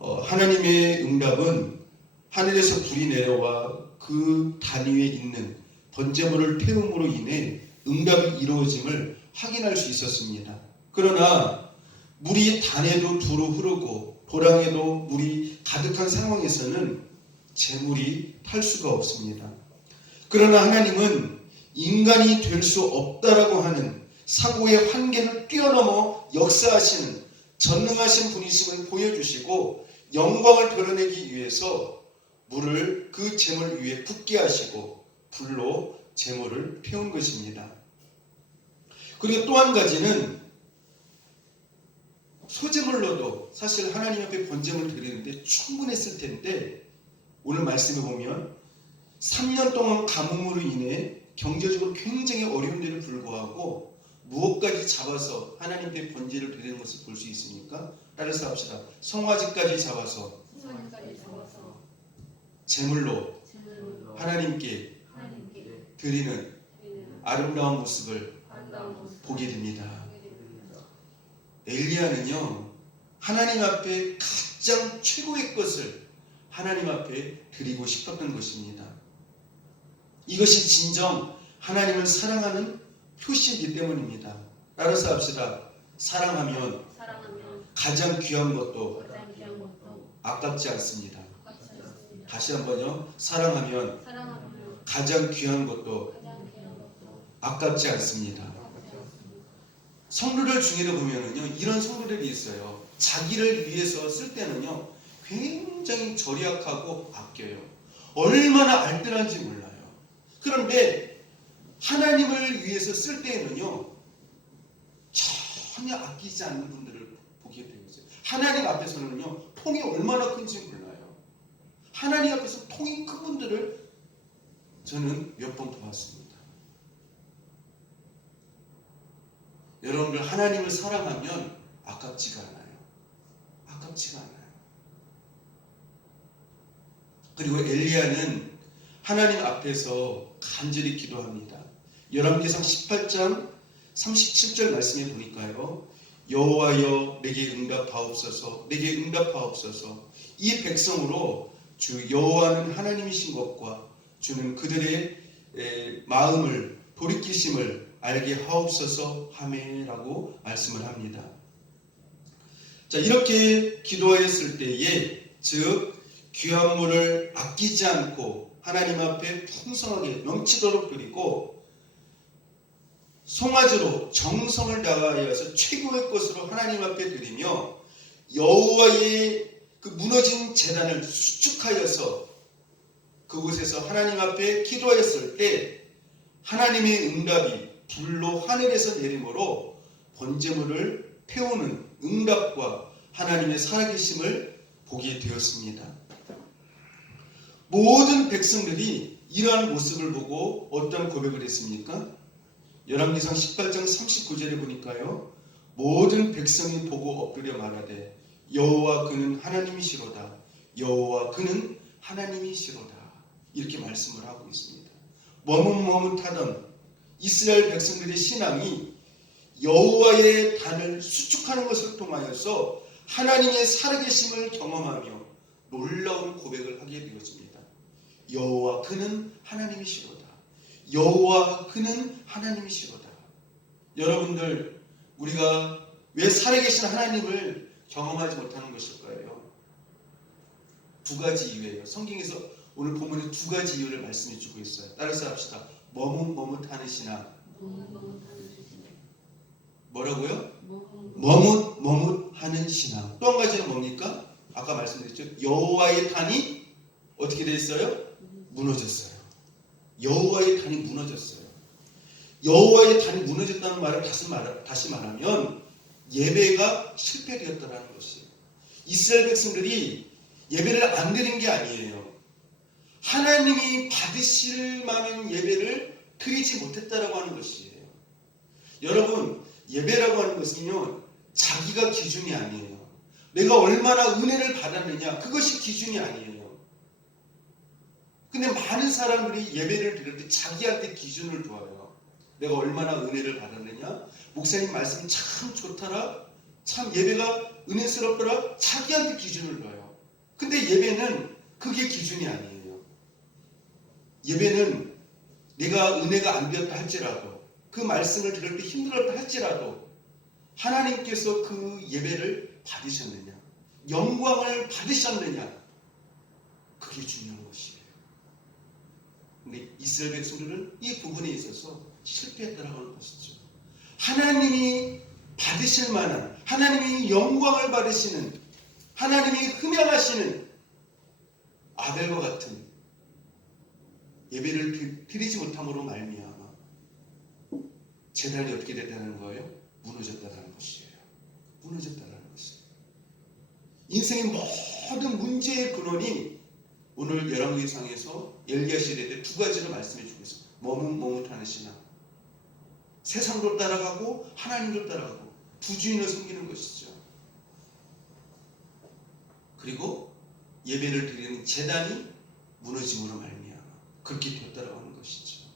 하나님의 응답은 하늘에서 불이 내려와 그 단 위에 있는 번제물을 태움으로 인해 응답이 이루어짐을 확인할 수 있었습니다. 그러나 물이 단에도 두루 흐르고 도랑에도 물이 가득한 상황에서는 제물이 탈 수가 없습니다. 그러나 하나님은 인간이 될 수 없다라고 하는 사고의 한계를 뛰어넘어 역사하시는 전능하신 분이심을 보여주시고 영광을 드러내기 위해서 물을 그 제물 위에 붓게 하시고 불로 제물을 태운 것입니다. 그리고 또 한 가지는 소제물로도 사실 하나님 앞에 번제물을 드리는데 충분했을 텐데 오늘 말씀에 보면 3년 동안 가뭄으로 인해 경제적으로 굉장히 어려운데도 불구하고 무엇까지 잡아서 하나님께 번제를 드리는 것을 볼 수 있습니까? 따라서 합시다. 송아지까지 잡아서 제물로 하나님께 드리는 아름다운 모습을 보게 됩니다. 엘리야는요, 하나님 앞에 가장 최고의 것을 하나님 앞에 드리고 싶었던 것입니다. 이것이 진정 하나님을 사랑하는 표시이기 때문입니다. 따라서 합시다. 사랑하면 가장 귀한 것도 아깝지 않습니다. 다시 한번요. 사랑하면 가장 귀한 것도 아깝지 않습니다. 성도들 중에도 보면은요, 이런 성도들이 있어요. 자기를 위해서 쓸 때는요, 굉장히 절약하고 아껴요. 얼마나 알뜰한지 몰라요. 그런데 하나님을 위해서 쓸 때에는요, 전혀 아끼지 않는 분들을 보게 되어요. 하나님 앞에서는요, 통이 얼마나 큰지 몰라요. 하나님 앞에서 통이 큰 분들을 저는 몇 번 보았습니다. 여러분들 하나님을 사랑하면 아깝지가 않아요. 아깝지가 않아요. 그리고 엘리야는 하나님 앞에서 간절히 기도합니다. 열왕기상 18장 37절 말씀에 보니까요. 여호와여 내게 응답하옵소서, 내게 응답하옵소서. 이 백성으로 주 여호와는 하나님이신 것과 주는 그들의 마음을 돌이키심을 알게 하옵소서 하매라고 말씀을 합니다. 자, 이렇게 기도하였을 때에 즉 귀한 물을 아끼지 않고 하나님 앞에 풍성하게 넘치도록 드리고 송아지로 정성을 다하여서 최고의 것으로 하나님 앞에 드리며 여호와의 그 무너진 제단을 수축하여서 그곳에서 하나님 앞에 기도하였을 때 하나님의 응답이 불로 하늘에서 내림으로 번제물을 태우는 응답과 하나님의 살아계심을 보게 되었습니다. 모든 백성들이 이러한 모습을 보고 어떤 고백을 했습니까? 열왕기상 18장 39절에 보니까요. 모든 백성이 보고 엎드려 말하되 여호와 그는 하나님이시로다. 여호와 그는 하나님이시로다. 이렇게 말씀을 하고 있습니다. 머뭇머뭇하던 이스라엘 백성들의 신앙이 여호와의 단을 수축하는 것을 통하여서 하나님의 살아계심을 경험하며 놀라운 고백을 하게 되어집니다. 여호와 그는 하나님이시로다. 여호와 그는 하나님이시로다. 여러분들 우리가 왜 살아계신 하나님을 경험하지 못하는 것일까요? 두 가지 이유예요. 성경에서 오늘 본문에 두 가지 이유를 말씀해 주고 있어요. 따라서 합시다. 머뭇머뭇하는 신앙. 뭐라고요? 머뭇머뭇하는 신앙. 또 한 가지는 뭡니까? 아까 말씀드렸죠. 여호와의 단이 어떻게 돼 있어요? 무너졌어요. 여호와의 단이 무너졌어요. 여호와의 단이 무너졌다는 말을 다시 말하면 예배가 실패되었다는 것이에요. 이스라엘 백성들이 예배를 안 드린 게 아니에요. 하나님이 받으실 만한 예배를 드리지 못했다라고 하는 것이에요. 여러분, 예배라고 하는 것은요, 자기가 기준이 아니에요. 내가 얼마나 은혜를 받았느냐, 그것이 기준이 아니에요. 근데 많은 사람들이 예배를 드릴 때 자기한테 기준을 두어요. 내가 얼마나 은혜를 받았느냐, 목사님 말씀이 참 좋더라, 참 예배가 은혜스럽더라, 자기한테 기준을 둬요. 근데 예배는 그게 기준이 아니에요. 예배는 내가 은혜가 안 되었다 할지라도, 그 말씀을 들을 때 힘들었다 할지라도 하나님께서 그 예배를 받으셨느냐, 영광을 받으셨느냐, 그게 중요한 것이에요. 근데 이스라엘 백성들은 이 부분에 있어서 실패했다라고 하는 것이죠. 하나님이 받으실 만한, 하나님이 영광을 받으시는, 하나님이 흠양하시는 아벨과 같은 예배를 드리지 못함으로 말미암아 제단이 어떻게 됐다는 거예요? 무너졌다는 것이에요. 무너졌다는 것이에요. 인생의 모든 문제의 근원이 오늘 열왕기상에서 엘리야 시대 때 두 가지로 말씀해 주고 있어요. 머뭇머뭇하는 신앙, 세상도 따라가고 하나님도 따라가고 두 주인을 섬기는 것이죠. 그리고 예배를 드리는 제단이 무너짐으로 말미암아 그렇게 되었다라고 하는 것이죠.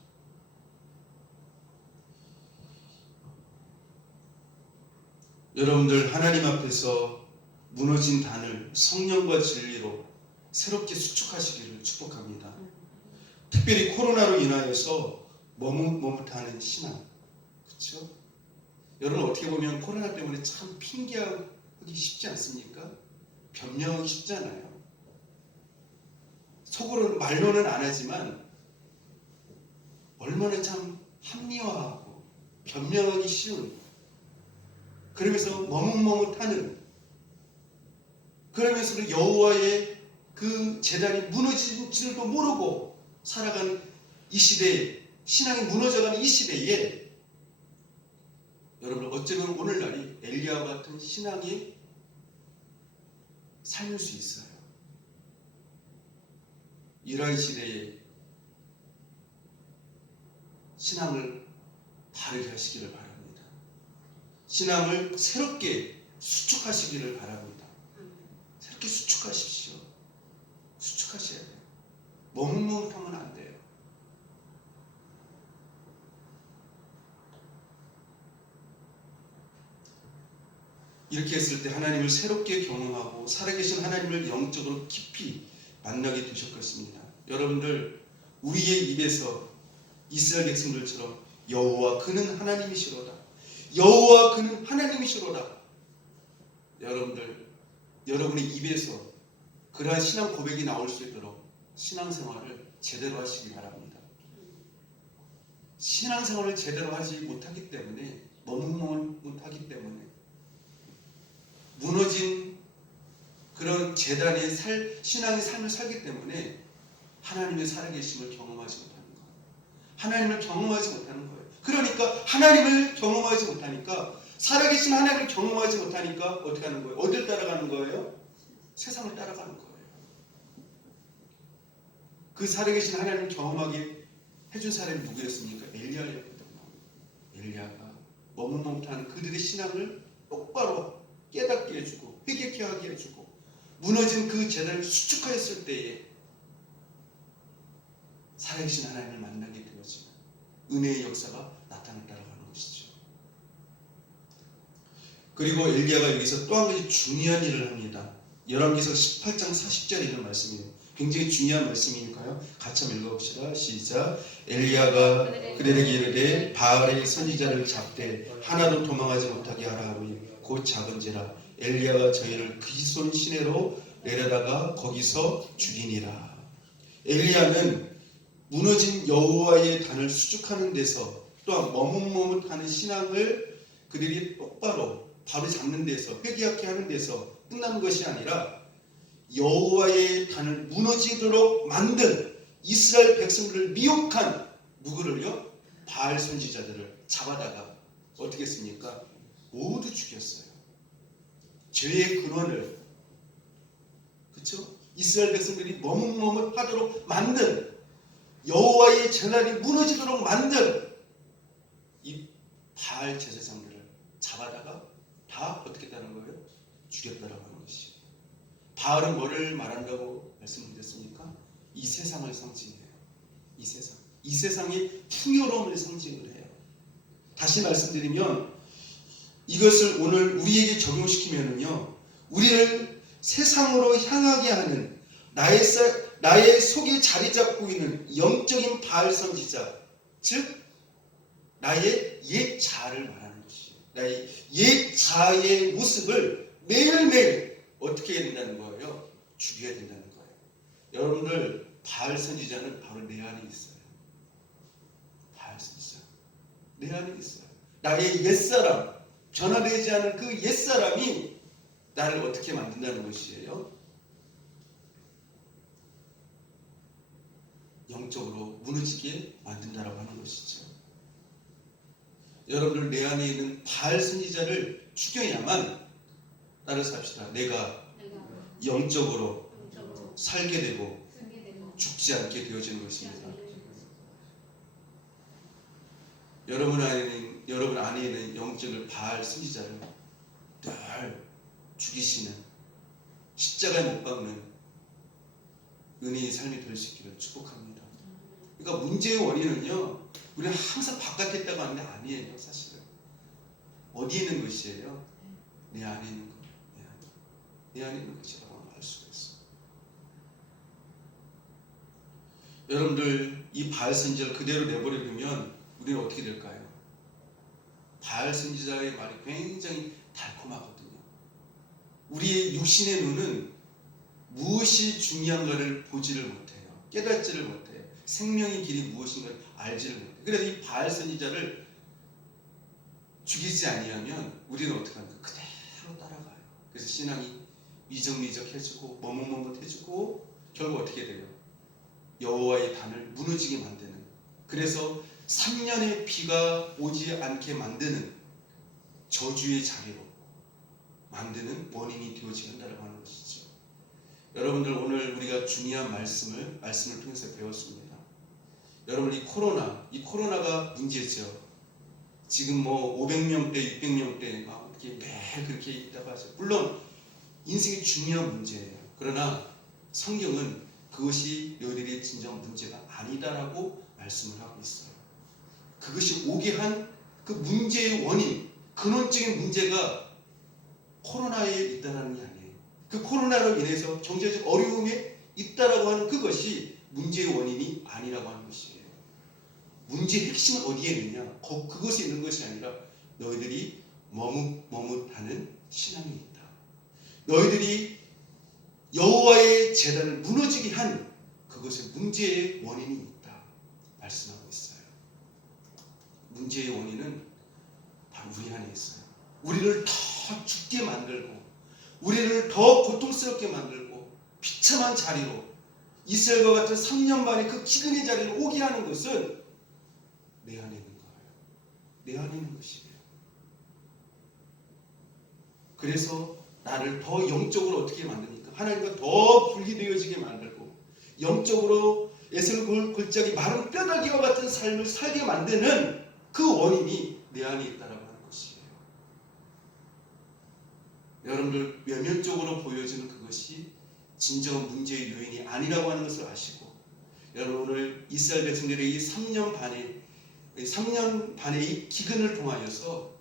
여러분들 하나님 앞에서 무너진 단을 성령과 진리로 새롭게 수축하시기를 축복합니다. 특별히 코로나로 인하여서 머뭇머뭇하는 신앙, 그렇죠? 여러분 어떻게 보면 코로나 때문에 참 핑계하기 쉽지 않습니까? 변명하기 쉽잖아요. 속으로는 말로는 안 하지만 얼마나 참 합리화하고 변명하기 쉬운, 그러면서 머뭇머뭇하는, 그러면서도 여호와의 그 제단이 무너진 줄도 모르고 살아가는 이 시대에, 신앙이 무너져가는 이 시대에 여러분 어쩌면 오늘날이 엘리야와 같은 신앙이 삶일 수 있어요. 이러한 시대에 신앙을 바르게 하시기를 바랍니다. 신앙을 새롭게 수축하시기를 바랍니다. 새롭게 수축하십시오. 수축하셔야 돼요. 머뭇머뭇하면 안 돼요. 이렇게 했을 때 하나님을 새롭게 경험하고 살아계신 하나님을 영적으로 깊이 만나게 되실 것입니다. 여러분들 우리의 입에서 이스라엘 백성들처럼 여호와 그는 하나님이시로다, 여호와 그는 하나님이시로다, 여러분의 입에서 그러한 신앙 고백이 나올 수 있도록 신앙생활을 제대로 하시기 바랍니다. 신앙생활을 제대로 하지 못하기 때문에, 머뭇머뭇하기 때문에 무너진 그런 제단의 신앙의 삶을 살기 때문에 하나님의 살아계심을 경험하지 못하는 거예요. 하나님을 경험하지 못하는 거예요. 그러니까 하나님을 경험하지 못하니까, 살아계신 하나님을 경험하지 못하니까 어떻게 하는 거예요? 어딜 따라가는 거예요? 세상을 따라가는 거예요. 그 살아계신 하나님을 경험하게 해준 사람이 누구였습니까? 엘리야였거든요. 엘리야가 머뭇머뭇하는 그들의 신앙을 똑바로 깨닫게 해주고 회개케 하게 해주고 무너진 그 제단을 수축하였을 때에 살아계신 하나님을 만나게 되어지는 은혜의 역사가 나타났다고 하는 것이죠. 그리고 엘리야가 여기서 또 한 가지 중요한 일을 합니다. 열왕기상 18장 40절에 있는 말씀이에요. 굉장히 중요한 말씀이니까요. 같이 한번 읽어봅시다. 시작. 엘리야가 그들에게 이르되 바알의 선지자를 잡되 하나도 도망하지 못하게 하라 하노니 곧 잡은지라 엘리야가 저희를 기손 시내로 내려다가 거기서 죽이니라. 엘리야는 무너진 여호와의 단을 수축하는 데서, 또한 머뭇머뭇하는 신앙을 그들이 똑바로 바로 잡는 데서, 회개하게 하는 데서 끝나는 것이 아니라 여호와의 단을 무너지도록 만든 이스라엘 백성들을 미혹한 누구를요? 바알 선지자들을 잡아다가 어떻게 했습니까? 모두 죽였어요. 죄의 근원을, 그렇죠? 이스라엘 백성들이 머뭇머뭇하도록 만든, 여호와의 제단이 무너지도록 만든 이 바알 제사장들을 잡아다가 다 어떻게 했다는 거예요? 죽였다라고 하는 것이에요. 바알은 뭐를 말한다고 말씀드렸습니까? 이 세상을 상징해요. 이 세상. 이 세상의 풍요로움을 상징을 해요. 다시 말씀드리면 이것을 오늘 우리에게 적용시키면은요, 우리를 세상으로 향하게 하는 나의 속에 자리 잡고 있는 영적인 바알 선지자, 즉 나의 옛 자아를 말하는 것이에요. 나의 옛 자아의 모습을 매일매일 어떻게 해야 된다는 거예요? 죽여야 된다는 거예요. 여러분들, 바알 선지자는 바로 내 안에 있어요. 바알 선지자, 내 안에 있어요. 나의 옛사람, 변화되지 않은 그 옛사람이 나를 어떻게 만든다는 것이에요? 영적으로 무너지게 만든다라고 하는 것이죠. 여러분들, 내 안에 있는 바알 선지자를 죽여야만, 따라서 합시다, 내가 영적으로 살게 되고 죽지 않게 되어지는 것입니다. 여러분 안에 있는 영적인 바알 선지자를 늘 죽이시는, 십자가에 못 박는 은혜의 삶이 될 수 있기를 축복합니다. 그러니까 문제의 원인은요, 우리는 항상 바깥에 있다고 하는데 아니에요. 사실은 어디에 있는 것이에요? 내 안에 있는 것, 내 안에 있는 것이라고 알 수가 있어요. 여러분들, 이 바알 선지자를 그대로 내버려두면 우리는 어떻게 될까요? 바알 선지자의 말이 굉장히 달콤하거든요. 우리의 육신의 눈은 무엇이 중요한가를 보지를 못해요. 깨닫지를 못해요. 생명의 길이 무엇인가를 알지를 못해요. 그래서 이 바알 선지자를 죽이지 아니하면 우리는 어떻게 합니까? 그대로 따라가요. 그래서 신앙이 미적미적해지고 머뭇머뭇해지고 결국 어떻게 돼요? 여호와의 단을 무너지게 만드는, 그래서 3년의 비가 오지 않게 만드는 저주의 자리로 만드는 원인이 되어지게 한다고 하는 것이죠. 여러분들, 오늘 우리가 중요한 말씀을 통해서 배웠습니다. 여러분, 이 코로나가 문제죠. 지금 뭐 500명대, 600명대 막 이렇게 매일 그렇게 있다고 하죠. 물론 인생이 중요한 문제예요. 그러나 성경은 그것이 너희들의 진정 문제가 아니다라고 말씀을 하고 있어요. 그것이 오게 한 그 문제의 원인, 근원적인 문제가 코로나에 있다는 게 아니에요. 그 코로나로 인해서 경제적 어려움에 있다라고 하는 그것이 문제의 원인이 아니라고 하는 것이에요. 문제의 핵심은 어디에 있느냐? 그것이 있는 것이 아니라 너희들이 머뭇머뭇하는 신앙이 있다. 너희들이 여호와의 제단을 무너지게 한 그것의 문제의 원인이 있다 말씀하고 있어요. 문제의 원인은 바로 우리 안에 있어요. 우리를 더 죽게 만들고, 우리를 더 고통스럽게 만들고, 비참한 자리로, 이스라엘과 같은 3년 반의 그 기근의 자리를 오게 하는 것은 내 안에 있는 거예요. 내 안에 있는 것이에요. 그래서 나를 더 영적으로 어떻게 만듭니까? 하나님과 더 분리되어지게 만들고, 영적으로 에스겔 골짜기 마른 뼈다귀와 같은 삶을 살게 만드는 그 원인이 내 안에 있다라고 하는 것이에요. 여러분들, 외면적으로 보여지는 그것이 진정한 문제의 요인이 아니라고 하는 것을 아시고, 여러분, 오늘 이스라엘 백성들의 이 3년 반의 이 기근을 통하여서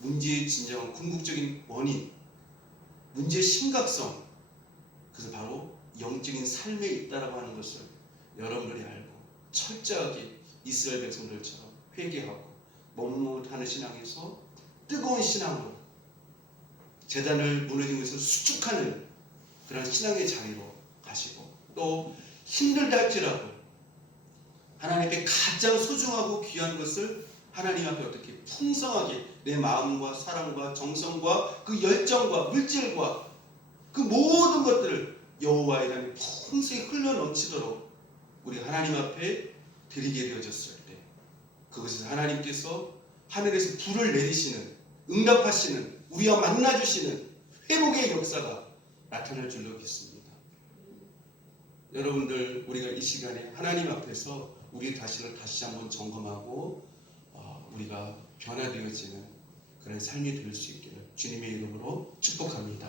문제의 진정한 궁극적인 원인, 문제의 심각성, 그래서 바로 영적인 삶에 있다라고 하는 것을 여러분들이 알고 철저하게 이스라엘 백성들처럼 회개하고 머뭇머뭇하는 신앙에서 뜨거운 신앙으로 제단을 무너진 것을 수축하는 그런 신앙의 자리로 가시고, 또 힘들다 할지라도 하나님 앞에 가장 소중하고 귀한 것을 하나님 앞에 어떻게 풍성하게 내 마음과 사랑과 정성과 그 열정과 물질과 그 모든 것들을 여호와의 이름에 풍성히 흘러넘치도록 우리 하나님 앞에 드리게 되어졌을 때, 그것에서 하나님께서 하늘에서 불을 내리시는, 응답하시는, 우리와 만나주시는 회복의 역사가 나타날 줄로 믿습니다. 여러분들, 우리가 이 시간에 하나님 앞에서 우리 자신을 다시 한번 점검하고 우리가 변화되어지는 그런 삶이 될 수 있기를 주님의 이름으로 축복합니다.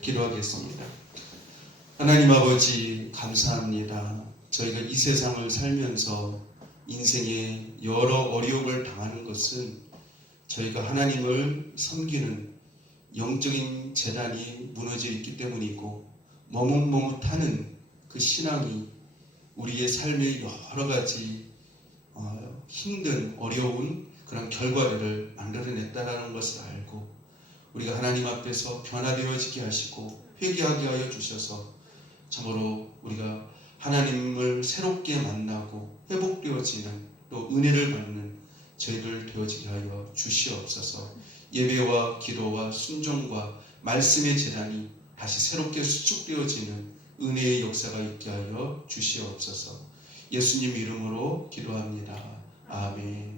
기도하겠습니다. 하나님 아버지 감사합니다. 저희가 이 세상을 살면서 인생에 여러 어려움을 당하는 것은 저희가 하나님을 섬기는 영적인 재단이 무너져 있기 때문이고, 머뭇머뭇하는 그 신앙이 우리의 삶의 여러 가지 힘든 어려운 그런 결과를 만들어냈다라는 것을 알고, 우리가 하나님 앞에서 변화되어지게 하시고 회개하게 하여 주셔서 참으로 우리가 하나님을 새롭게 만나고 회복되어지는, 또 은혜를 받는 저희들 되어지게 하여 주시옵소서. 예배와 기도와 순종과 말씀의 재단이 다시 새롭게 수축되어지는 은혜의 역사가 있게 하여 주시옵소서. 예수님 이름으로 기도합니다. 아멘.